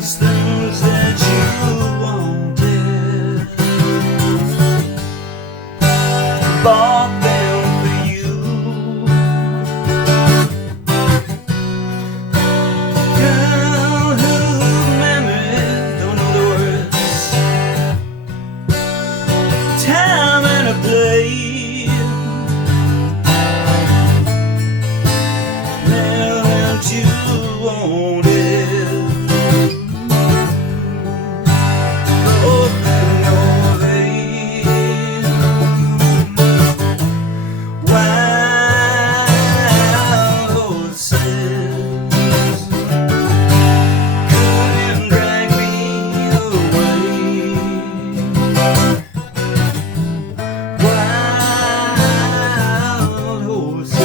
those things that you wanted, bought them for you. Girl, whose memories don't know the words, time and a place. You want it, open your veins, wild horses couldn't drag me away, wild horses.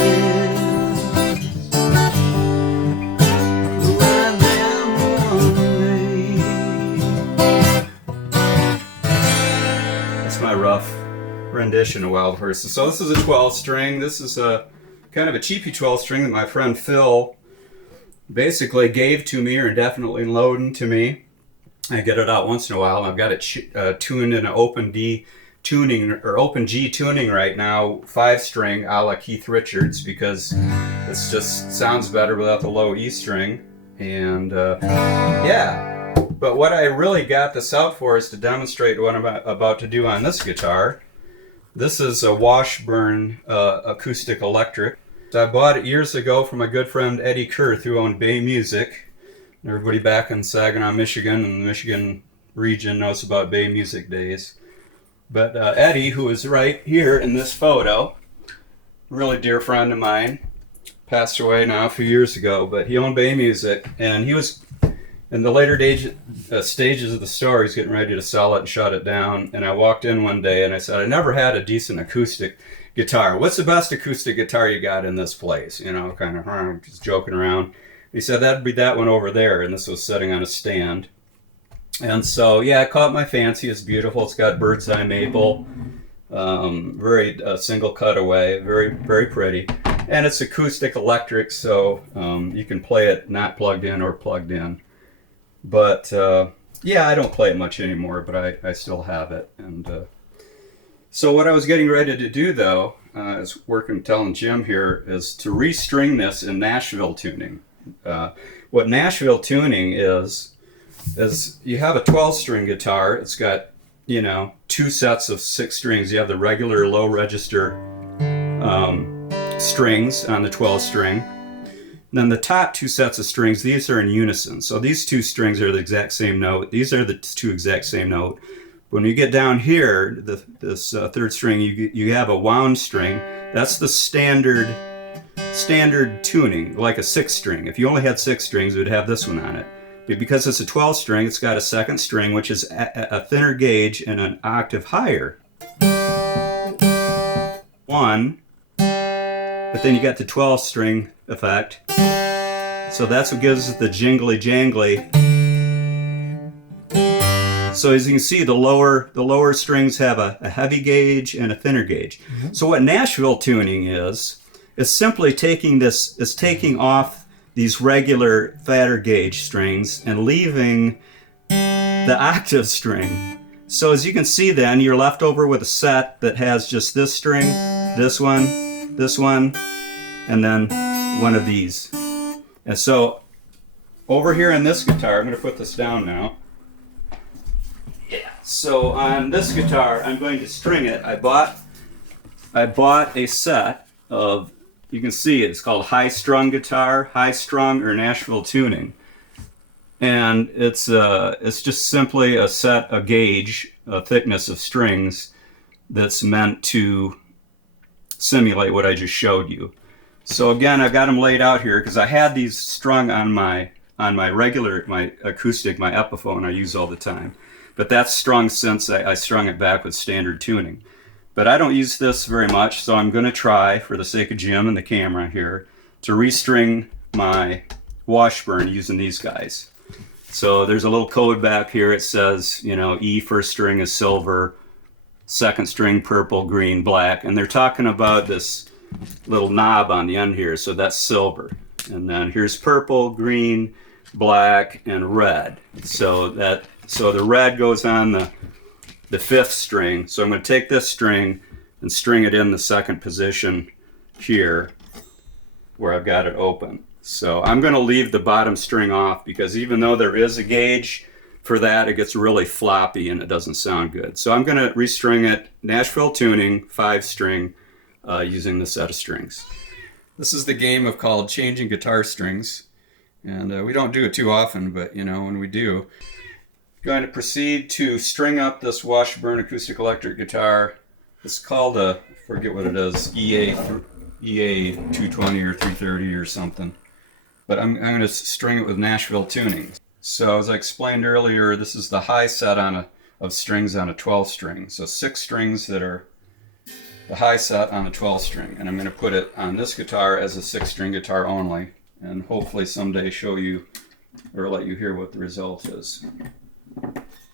My rough rendition of Wild Horses. So this is a 12 string. This is a kind of a cheapy 12 string that my friend Phil basically gave to me, or indefinitely loaned to me. I get it out once in a while. I've got it tuned in an open D tuning, or open G tuning right now, 5 string a la Keith Richards, because it just sounds better without the low E string. And yeah. But what I really got this out for is to demonstrate what I'm about to do on this guitar. This is a Washburn acoustic electric. I bought it years ago from my good friend Eddie Kurth, who owned Bay Music. Everybody back in Saginaw, Michigan, and the Michigan region knows about Bay Music days. But Eddie, who is right here in this photo, really dear friend of mine, passed away now a few years ago, but he owned Bay Music, and he was in the later stages of the store. He's getting ready to sell it and shut it down. And I walked in one day and I said, I never had a decent acoustic guitar. What's the best acoustic guitar you got in this place? You know, kind of just joking around. He said, that'd be that one over there. And this was sitting on a stand. And so, yeah, it caught my fancy. It's beautiful. It's got bird's eye maple, very single cutaway, very, very pretty. And it's acoustic electric, so you can play it not plugged in or plugged in. But yeah, I don't play it much anymore, but I still have it. And so what I was getting ready to do, though, is telling Jim here, is to restring this in Nashville Tuning. What Nashville Tuning is you have a 12-string guitar. It's got, 2 sets of 6 strings. You have the regular low register strings on the 12-string. Then the top 2 sets of strings, these are in unison. So these 2 strings are the exact same note. These are the 2 exact same note. When you get down here, this 3rd string, you have a wound string. That's the standard tuning, like a 6 string. If you only had 6 strings, it would have this one on it. But because it's a 12 string, it's got a 2nd string, which is a thinner gauge and an octave higher. 1. But then you got the 12 string effect. So that's what gives it the jingly jangly. So as you can see, the lower strings have a heavy gauge and a thinner gauge. Mm-hmm. So what Nashville tuning is simply taking off these regular fatter gauge strings and leaving the octave string. So as you can see then, you're left over with a set that has just this string, this one, and then one of these. And so over here on this guitar, I'm going to put this down now. Yeah. So on this guitar, I'm going to string it. I bought a set of, you can see it's called High Strung Guitar, High Strung or Nashville Tuning. And it's just simply a gauge, a thickness of strings that's meant to simulate what I just showed you. So again, I've got them laid out here because I had these strung on my regular, my acoustic, my Epiphone I use all the time. But that's strung since I strung it back with standard tuning. But I don't use this very much, so I'm going to try, for the sake of Jim and the camera here, to restring my Washburn using these guys. So there's a little code back here. It says, E first string is silver, 2nd string purple, green, black. And they're talking about this little knob on the end here, so that's silver. And then here's purple, green, black, and red. So the red goes on the fifth string. So I'm going to take this string and string it in the second position here where I've got it open. So I'm going to leave the bottom string off because even though there is a gauge for that, it gets really floppy and it doesn't sound good. So I'm going to restring it Nashville Tuning 5-string using the set of strings. This is the game of called changing guitar strings, and we don't do it too often, but you know, when we do, I'm going to proceed to string up this Washburn acoustic electric guitar. It's called I forget what it is, EA220 or 330 or something. But I'm going to string it with Nashville Tuning. So as I explained earlier, this is the high set of strings on a 12 string. So 6 strings that are the high set on a 12 string. And I'm going to put it on this guitar as a 6-string guitar only. And hopefully someday show you or let you hear what the result is.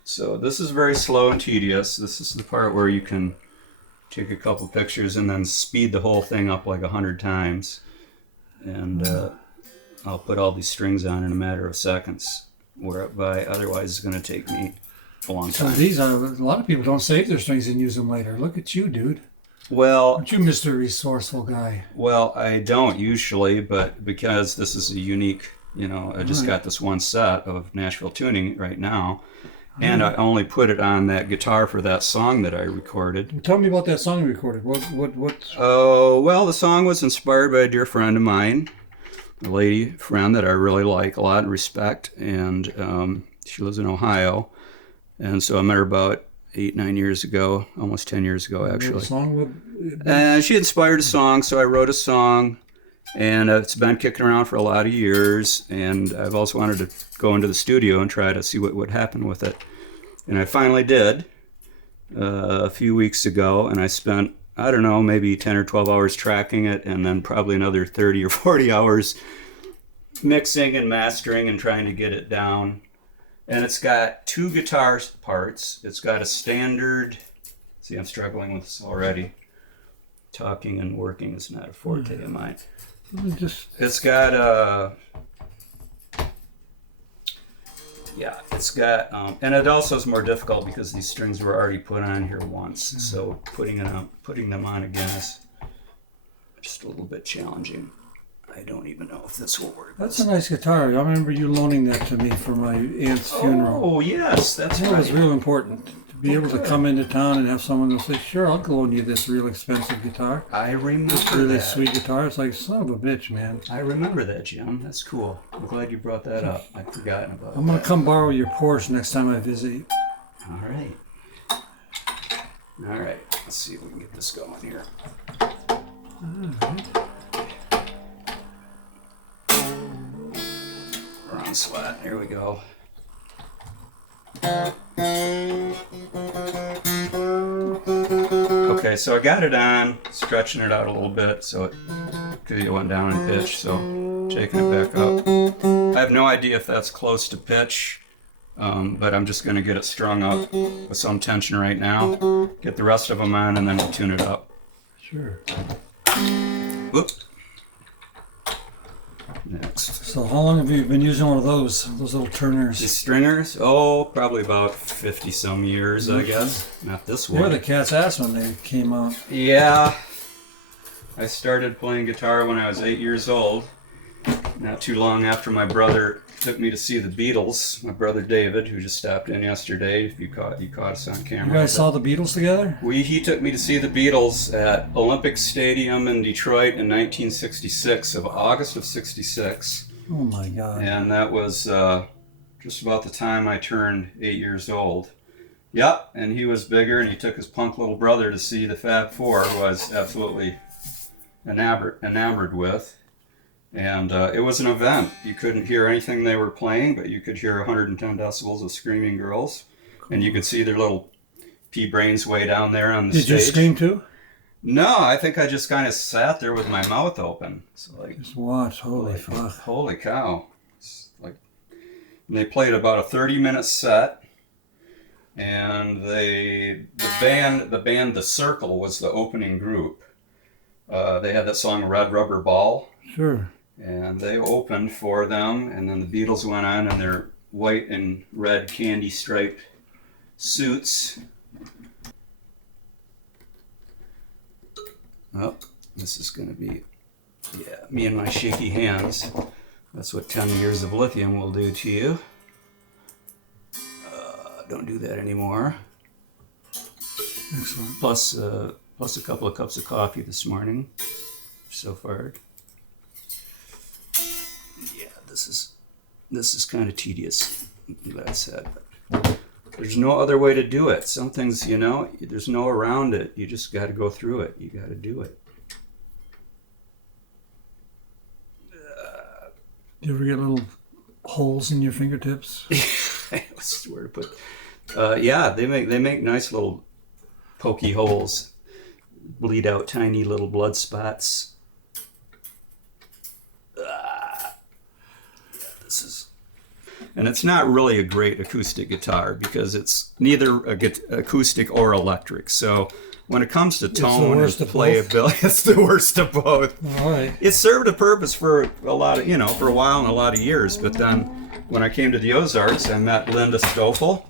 So this is very slow and tedious. This is the part where you can take a couple pictures and then speed the whole thing up like 100 times. And I'll put all these strings on in a matter of seconds, whereby otherwise it's going to take me a long time. So a lot of people don't save their strings and use them later. Look at you, dude. Well, aren't you Mr. Resourceful guy? Well, I don't usually, but because this is a unique, you know, I just got this one set of Nashville Tuning right now, and I only put it on that guitar for that song that I recorded. Well, tell me about that song you recorded. What? Oh, well, the song was inspired by a dear friend of mine, a lady friend that I really like a lot and respect, and she lives in Ohio, and so I met her about 8-9 years ago, almost 10 years ago actually. And she inspired a song, so I wrote a song, and it's been kicking around for a lot of years, and I've also wanted to go into the studio and try to see what would happen with it. And I finally did a few weeks ago, and I spent, I don't know, maybe 10 or 12 hours tracking it, and then probably another 30 or 40 hours mixing and mastering and trying to get it down. And it's got 2 guitar parts. It's got a standard, see, I'm struggling with this already. Talking and working is not a forte of mine. It's got and it also is more difficult because these strings were already put on here once. So putting them on again is just a little bit challenging. I don't even know if this will work. That's a nice guitar. I remember you loaning that to me for my aunt's funeral. Oh, yes, that's right. That was real important. To be able to come into town and have someone who'll say, sure, I'll loan you this real expensive guitar. I remember this really sweet guitar. It's like, son of a bitch, man. I remember that, Jim. That's cool. I'm glad you brought that up. I'd forgotten about I'm going to come borrow your Porsche next time I visit. All right. All right. Let's see if we can get this going here. All right. Wrong slot. Here we go. Okay, so I got it on, stretching it out a little bit, so it went down in pitch, so taking it back up. I have no idea if that's close to pitch, but I'm just going to get it strung up with some tension right now, get the rest of them on, and then we'll tune it up. Sure. Whoop. Next. So how long have you been using one of those little turners? These stringers? Oh, probably about 50 some years, I guess. Not this one. They were the cat's ass when they came out. Yeah. I started playing guitar when I was 8 years old. Not too long after my brother took me to see the Beatles. My brother David, who just stopped in yesterday. If you caught us on camera. You guys saw the Beatles together? He took me to see the Beatles at Olympic Stadium in Detroit in 1966, of August of 66. Oh my God. And that was just about the time I turned 8 years old. Yep, and he was bigger, and he took his punk little brother to see the Fab Four, who I was absolutely enamored with. And it was an event. You couldn't hear anything they were playing, but you could hear 110 decibels of screaming girls. Cool. And you could see their little pea brains way down there on the stage. Did you scream too? No, I think I just kind of sat there with my mouth open. So just watch. Holy fuck. Holy cow. And they played about a 30-minute set. And the band The Circle was the opening group. They had that song Red Rubber Ball. Sure. And they opened for them, and then the Beatles went on in their white and red candy striped suits. Oh, this is going to be, yeah, me and my shaky hands. That's what 10 years of lithium will do to you. Don't do that anymore. Excellent. Plus a couple of cups of coffee this morning so far. Yeah, this is kind of tedious, that said. But there's no other way to do it. Some things, you know, there's no around it. You just got to go through it. You got to do it. Do you ever get little holes in your fingertips? I swear to put. Yeah, they make nice little pokey holes, bleed out tiny little blood spots. This is, and it's not really a great acoustic guitar because it's neither acoustic or electric. So when it comes to tone and playability, it's the worst of both. All right. It served a purpose for a lot of, for a while and a lot of years, but then when I came to the Ozarks, I met Linda Stoffel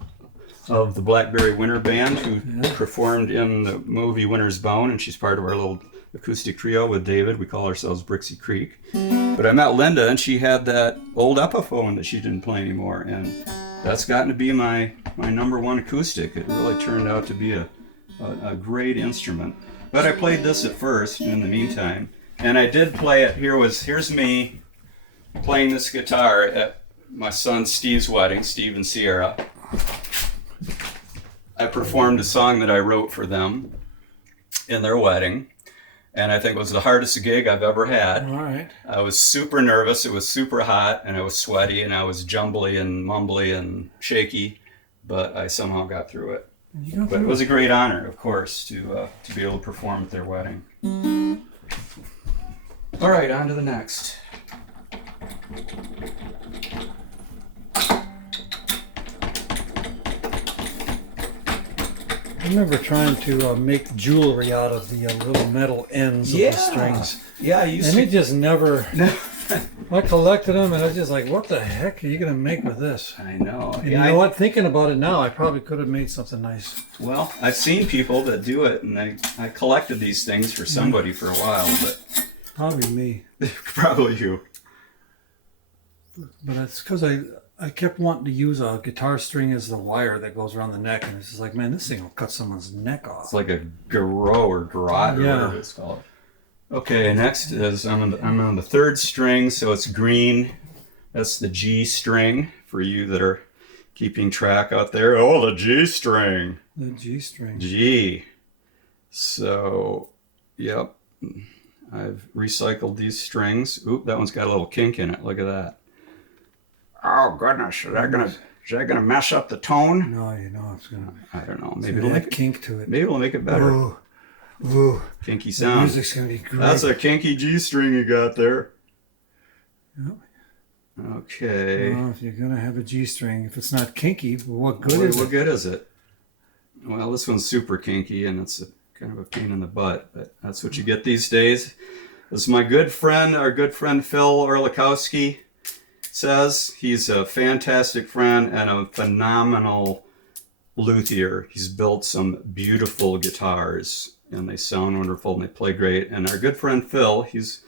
of the Blackberry Winter Band, who performed in the movie Winter's Bone, and she's part of our little acoustic trio with David. We call ourselves Brixey Creek. But I met Linda, and she had that old Epiphone that she didn't play anymore, and that's gotten to be my number one acoustic. It really turned out to be a great instrument. But I played this at first in the meantime, and I did play it. Here's me playing this guitar at my son Steve's wedding, Steve and Sierra. I performed a song that I wrote for them in their wedding, and I think it was the hardest gig I've ever had. All right. I was super nervous, it was super hot, and I was sweaty, and I was jumbly and mumbly and shaky, but I somehow got through it. But it was a great honor, of course, to be able to perform at their wedding. All right, on to the next. I remember trying to make jewelry out of the little metal ends of the strings. Yeah, I used to. It just never... I collected them, and I was just like, what the heck are you going to make with this? I know. And you know what? Thinking about it now, I probably could have made something nice. Well, I've seen people that do it, and I collected these things for somebody for a while, but... Probably me. Probably you. But it's because I kept wanting to use a guitar string as the wire that goes around the neck, and it's just like, man, this thing will cut someone's neck off. It's like a garrote or garrote or whatever it's called. Okay, next is I'm on the third string, so it's green. That's the G string for you that are keeping track out there. Oh, the G string. The G string. G. So, yep. I've recycled these strings. Oop, that one's got a little kink in it. Look at that. Oh goodness, is that gonna mess up the tone? No, you know it's gonna. I don't know. Maybe it'll make kink to it. Maybe it'll make it better. Ooh, kinky sound. The music's gonna be great. That's a kinky G string you got there. Yep. Okay. Well, if you're gonna have a G string, if it's not kinky, what good is it? What good is it? Well, this one's super kinky, and it's kind of a pain in the butt, but that's what you get these days. This is my good friend, our good friend Phil Orlikowski says. He's a fantastic friend and a phenomenal luthier. He's built some beautiful guitars, and they sound wonderful, and they play great. And our good friend Phil, he's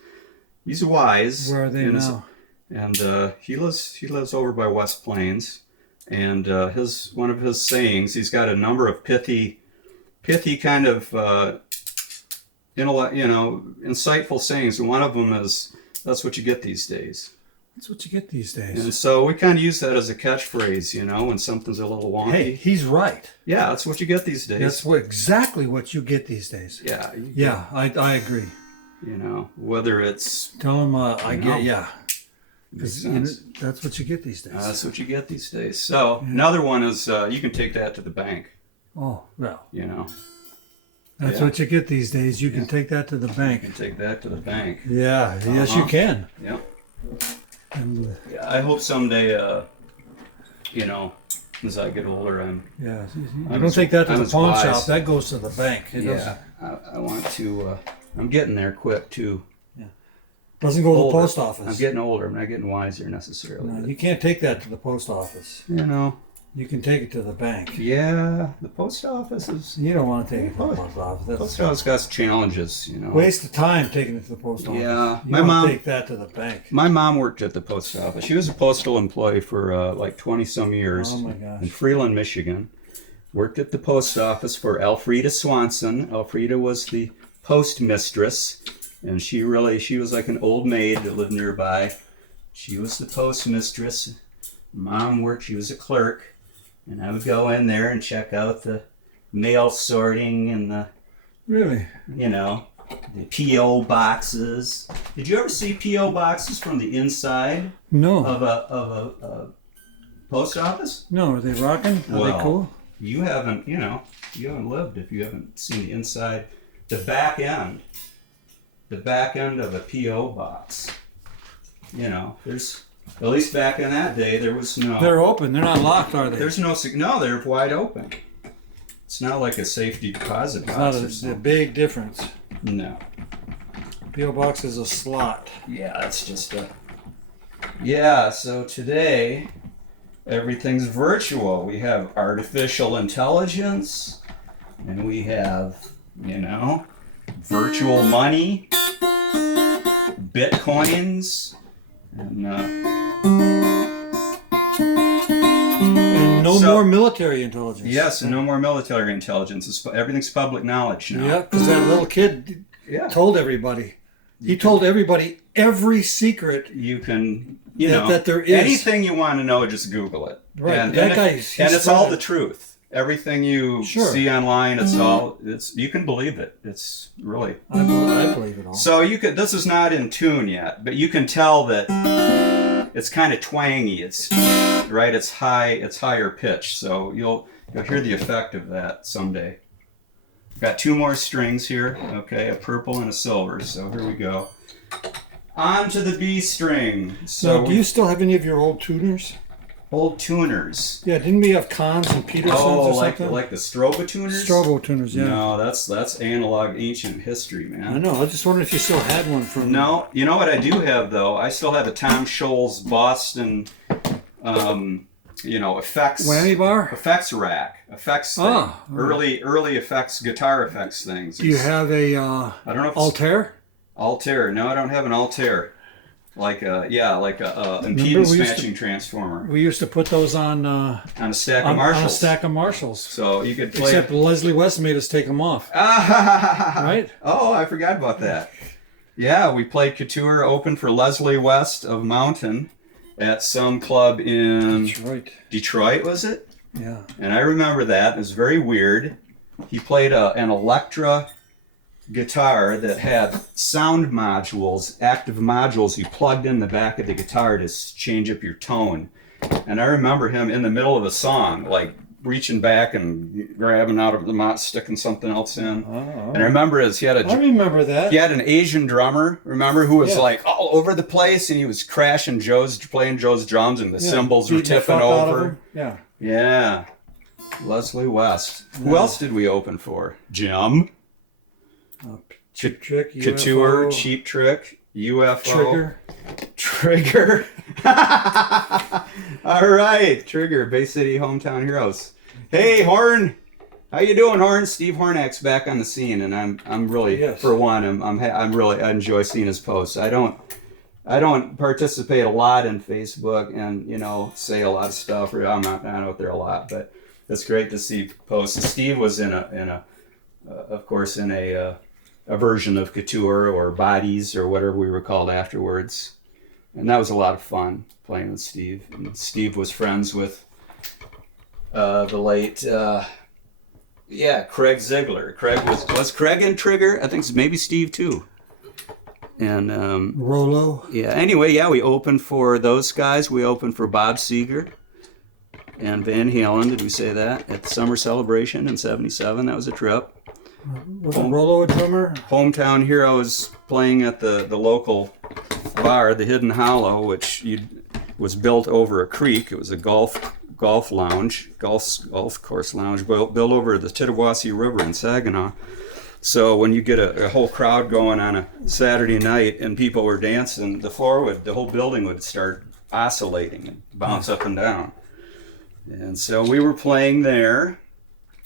wise. Where are they now? And he lives over by West Plains. And one of his sayings, he's got a number of pithy kind of insightful sayings. And one of them is, "That's what you get these days." That's what you get these days. And so we kind of use that as a catchphrase, when something's a little wonky. Hey, he's right. Yeah, that's what you get these days. That's exactly what you get these days. Yeah. Yeah, I agree. Whether it's... Tell him I get, yeah. Because that's what you get these days. That's what you get these days. So another one is you can take that to the bank. Oh, well. That's what you get these days. You can take that to the bank. You can take that to the bank. Yeah, yes you can. Yeah. And, I hope someday, as I get older, you don't take that to the pawn shop. That goes to the bank. I want to. I'm getting there quick too. Yeah. Doesn't go to the older. post office. I'm getting older. I'm not getting wiser necessarily. No, you can't take that to the post office. You know. You can take it to the bank. Yeah, the post office is. You don't want to take it to the post office. That's Post office got challenges, you know. waste of time taking it to the post office. Yeah, you my want mom. to take that to the bank. My mom worked at the post office. She was a postal employee for like 20 some years Oh my in gosh. Freeland, Michigan. Worked at the post office for Elfrida Swanson. Elfrida was the postmistress, and she was like an old maid that lived nearby. She was the postmistress. Mom worked, she was a clerk, and I would go in there and check out the mail sorting and the, Really? you know, the P.O. boxes. Did you ever see P.O. boxes from the inside No. of a post office? No, are they rocking? Are Well, they cool? You haven't lived if you haven't seen the inside, the back end of a P.O. box. You know, there's, at least back in that day, there was no. They're open. They're not locked, are they? There's no, they're wide open. It's not like a safety deposit box or It's not a something. big difference. No. P.O. box is a slot. Yeah, that's just a. Yeah, so today, everything's virtual. We have artificial intelligence, and we have, you know, virtual money, bitcoins, and And no more military intelligence. yes, and no more military intelligence. Everything's public knowledge now. Yeah, because that little kid Yeah. told everybody. He told everybody every secret You can, you that, know, that there is. anything you want to know, just Google it. Right, And, that and, guy, it- he's and it's all smart. the truth. Everything you Sure. see online, it's you can believe it. It's really. I believe it all. So you could. This is not in tune yet, but you can tell that it's kind of twangy. It's right. It's high. It's higher pitch. So you'll hear the effect of that someday. Got two more strings here. Okay, a purple and a silver. So here we go. On to the B string. So Now, do you still have any of your old tuners? old tuners. Yeah, didn't we have Cons and Petersons Oh, or like something? the Strobo tuners. Strobo tuners, yeah. No, that's analog ancient history, man. I know. I just wondered if you still had one from. No, you know what I do have though? I still have a Tom Scholl's Boston, effects. Whammy bar? Effects rack, effects thing. Ah, early effects, guitar effects things. Do you have a I don't know if it's Altair? Altair. No, I don't have an Altair. Like a we impedance used matching transformer We used to put those on on a stack of on Marshalls. a stack of Marshalls. So you could play. Except Leslie West made us take them off. Right? Right? Oh, I forgot about that. Yeah, we played Couture open for Leslie West of Mountain at some club in Detroit. Detroit, was it? Yeah. And I remember that. It was very weird. He played an Electra guitar that had sound modules, active modules you plugged in the back of the guitar to change up your tone. And I remember him in the middle of a song, like reaching back and grabbing out of the mouth, sticking something else in. Oh, And I remember he had I remember that. he had an Asian drummer, remember, who was Yeah. like all over the place, and he was crashing playing Joe's drums, and the cymbals were Beating the tipping fuck out of over. him. Yeah. Yeah. Leslie West. Who else did we open for? Jim. Cheap Trick. Couture, UFO, Cheap Trick, UFO. Trigger. Trigger. All right, Trigger, Bay City Hometown Heroes. Hey, Horn. How you doing, Horn? Steve Hornack's back on the scene, and I'm really, Yes. for one, I enjoy seeing his posts. I don't participate a lot in Facebook and say a lot of stuff. Or I'm not out there a lot, but it's great to see posts. Steve was in a version of Couture or Bodies or whatever we were called afterwards, and that was a lot of fun playing with Steve. And Steve was friends with the late Craig Ziegler. Craig was Craig in Trigger? I think maybe Steve too. And Rolo. yeah. Anyway, yeah, we opened for those guys. We opened for Bob Seger and Van Halen. Did we say that at the Summer Celebration in '77? That was a trip. Was Rolo a drummer? Hometown Heroes playing at the local bar, the Hidden Hollow, which was built over a creek. It was a golf course lounge built over the Tittabawassee River in Saginaw. So when you get a whole crowd going on a Saturday night and people were dancing, the whole building would start oscillating and bounce up and down. And so we were playing there,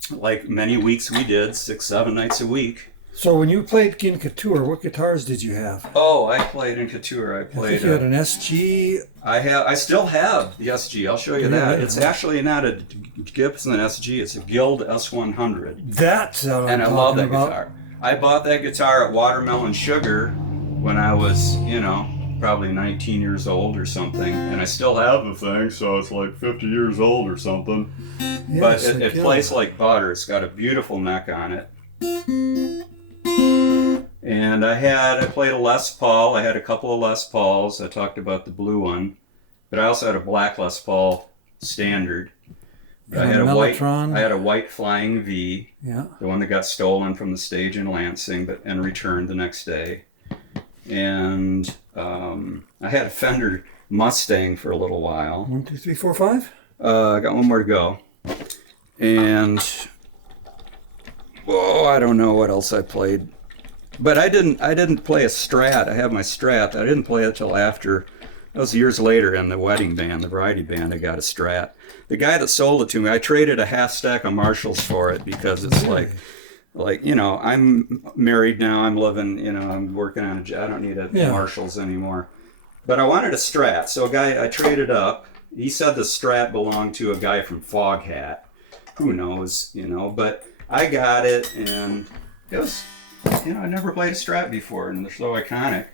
like many weeks we did, 6-7 nights a week. So when you played in Couture, what guitars did you have? Oh, I played in Couture. I played. You had an SG. I still have the SG. I'll show you that. It's actually not a Gibson SG. It's a Guild S100. That's what and I'm I love that about. guitar. I bought that guitar at Watermelon Sugar when I was, probably 19 years old or something, and I still have the thing, so it's like 50 years old or something. Yeah, but it plays like butter. It's got a beautiful neck on it. And I played a Les Paul. I had a couple of Les Pauls. I talked about the blue one, but I also had a black Les Paul standard. I had a white Flying V, the one that got stolen from the stage in Lansing, and returned the next day. And I had a Fender Mustang for a little while. 1, 2, 3, 4, 5. I got one more to go. And I don't know what else I played. But I didn't play a Strat. I have my Strat. I didn't play it till after. That was years later in the wedding band, the variety band. I got a Strat. The guy that sold it to me, I traded a half stack of Marshalls for it because it's like I'm married now. I'm living. I'm working on a. I don't need a Marshalls anymore. But I wanted a Strat, so I traded up. He said the Strat belonged to a guy from Foghat. Who knows? But I got it, and it was. I never played a Strat before, and they're so iconic.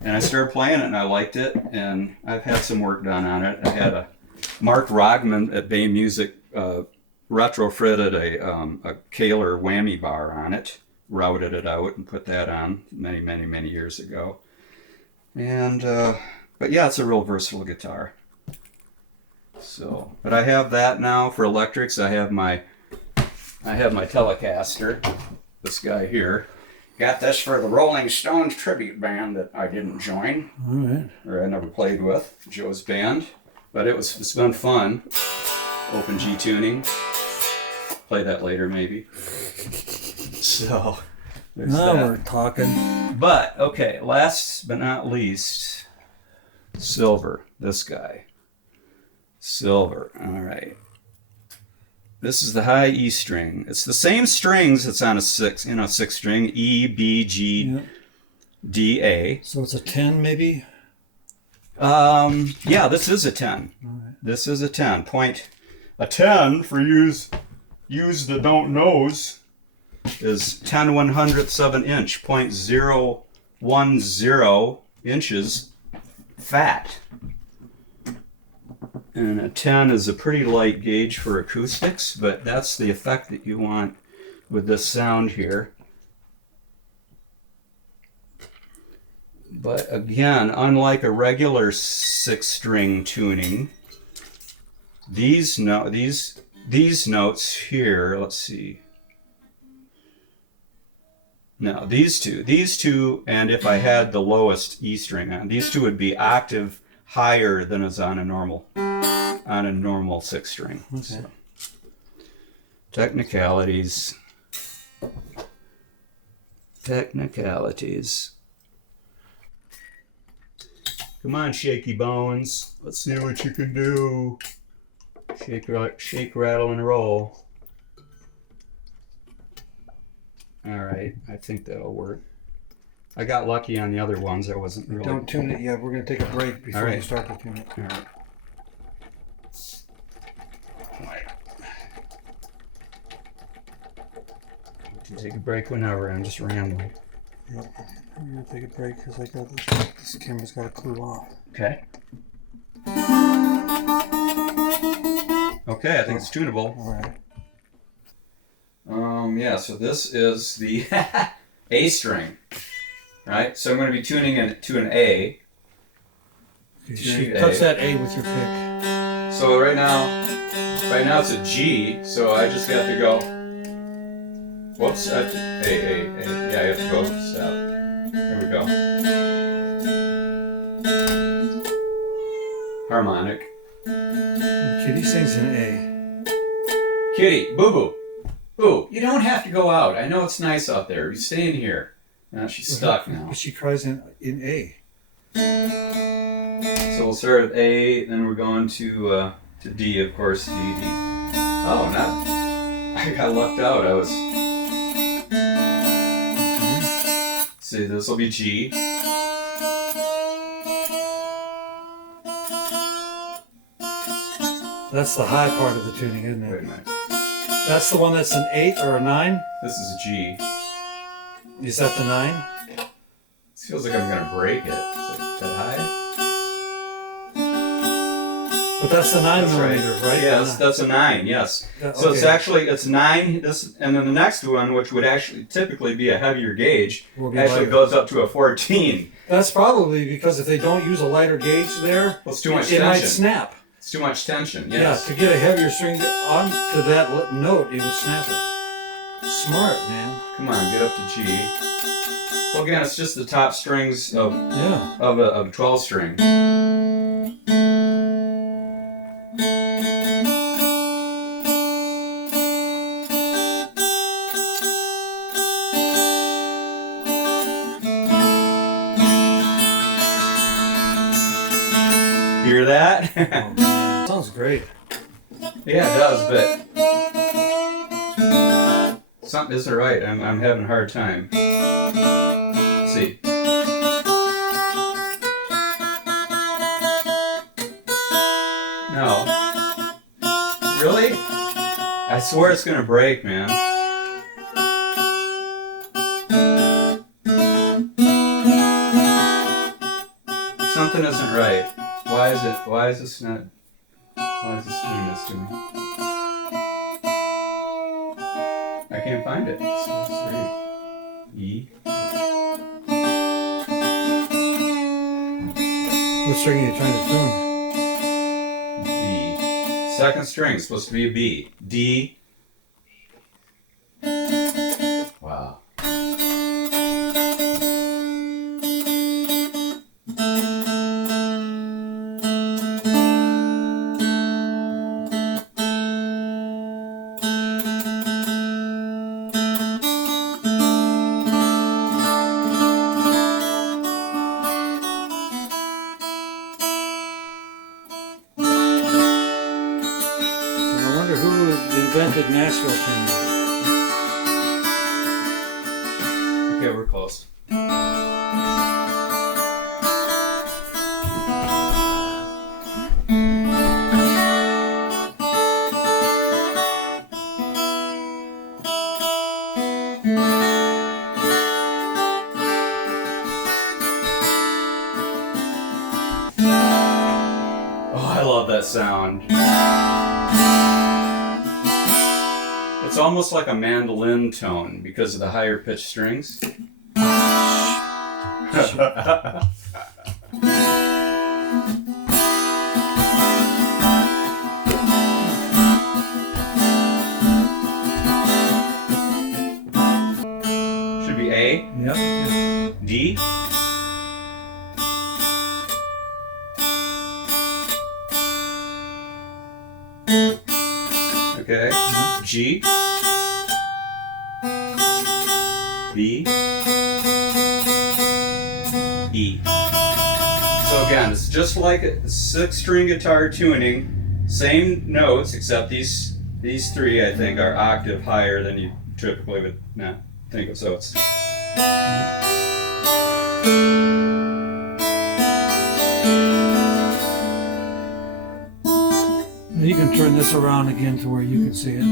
And I started playing it, and I liked it, and I've had some work done on it. I had a Mark Rogman at Bay Music retrofitted a Kaler whammy bar on it, routed it out, and put that on many, many, many years ago. And but yeah, it's a real versatile guitar. So, but I have that now for electrics. I have my Telecaster. This guy here. Got this for the Rolling Stones tribute band that I didn't join, or I never played with, Joe's band. But it's been fun. Open G tuning. Play that later maybe. So there's that. We're talking. But okay, last but not least, Silver. This guy. Silver. All right. This is the high E string. It's the same strings that's on a 6 string, E, B, G, D, A. So it's a 10 maybe? Yeah, this is a 10. Right. This is a 10. A 10 for use that don't knows is 10/100ths of an inch, 0.010 inches fat. And a 10 is a pretty light gauge for acoustics, but that's the effect that you want with this sound here. But again, unlike a regular 6-string tuning, these notes here, let's see. No, these two, and if I had the lowest E string on, these two would be octave higher than is on a normal 6-string. Okay. So, technicalities. Come on, Shaky Bones. Let's see what you can do. Shake, rattle, and roll. All right, I think that'll work. I got lucky on the other ones. I wasn't really... Don't tune it yet. We're going to take a break before you start to tune it. All right. You take a break whenever. I'm just rambling. Yep. I'm going to take a break because this camera's got to cool off. Okay. Okay, I think it's tunable. All right. Yeah, so this is the A string. Right? So I'm going to be tuning it to an A. Touch that A with your pick. So right now it's a G, so I just have to go. Whoops, A. Yeah, I have to go step. Here we go. Harmonic. Kitty sings an A. Kitty, boo boo. Ooh, you don't have to go out. I know it's nice out there. You stay in here. Now she's stuck now. But she cries in A. So we'll start with A, then we're going to D, of course. D, D. Oh, no. I got lucked out. I was... See, this will be G. That's the high part of the tuning, isn't Wait a it? minute. That's the one that's an 8 or a 9? This is a G. Is that the 9? It feels like I'm going to break it. Is it that high? But that's the 9 That's millimeter, right? Yeah, that's a 9, yes. So it's actually, it's 9, this, and then the next one, which would actually typically be a heavier gauge, actually lighter. goes up to a 14. That's probably because if they don't use a lighter gauge there, Well, it's too much it might tension. snap. It's too much tension, yes. Yeah, to get a heavier string onto that note, it would snap it. Smart, man. Come on, get up to G. Well, again, it's just the top strings of Yeah. a 12 string. Hear that? Oh, man. Sounds great. Yeah, it does, but something isn't right. I'm having a hard time. Let's see. No. Really? I swear it's gonna break, man. Something isn't right. Why is this doing this to me? I can't find it. It's right. E. What string are you trying to tune? B. Second string, supposed to be a B. D. Wow. I wonder who invented Nashville Tuning. Okay, we're close. Oh, I love that sound. It's almost like a mandolin tone because of the higher pitched strings. Should be A, Yep. D. Okay, G, B, E. So again, it's just like a 6-string guitar tuning, same notes, except these three I think are octave higher than you typically would not think of. So it's You can turn this around again to where you can see it.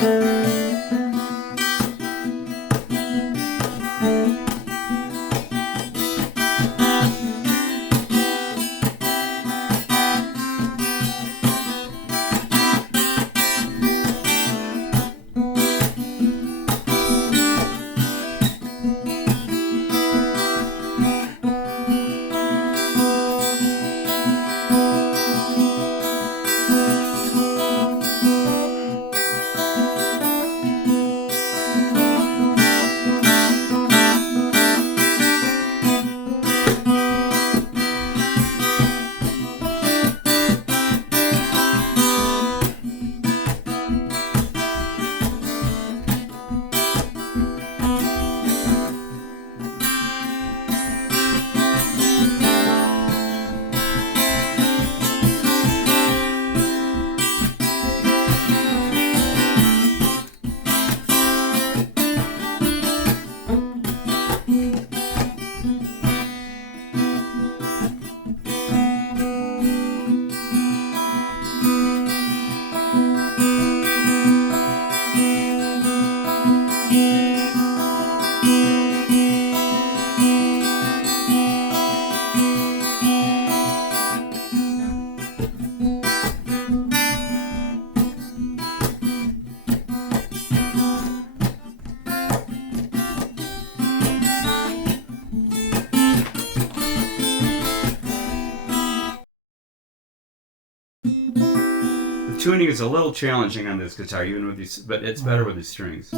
The tuning is a little challenging on this guitar, even with these, but it's better with these strings.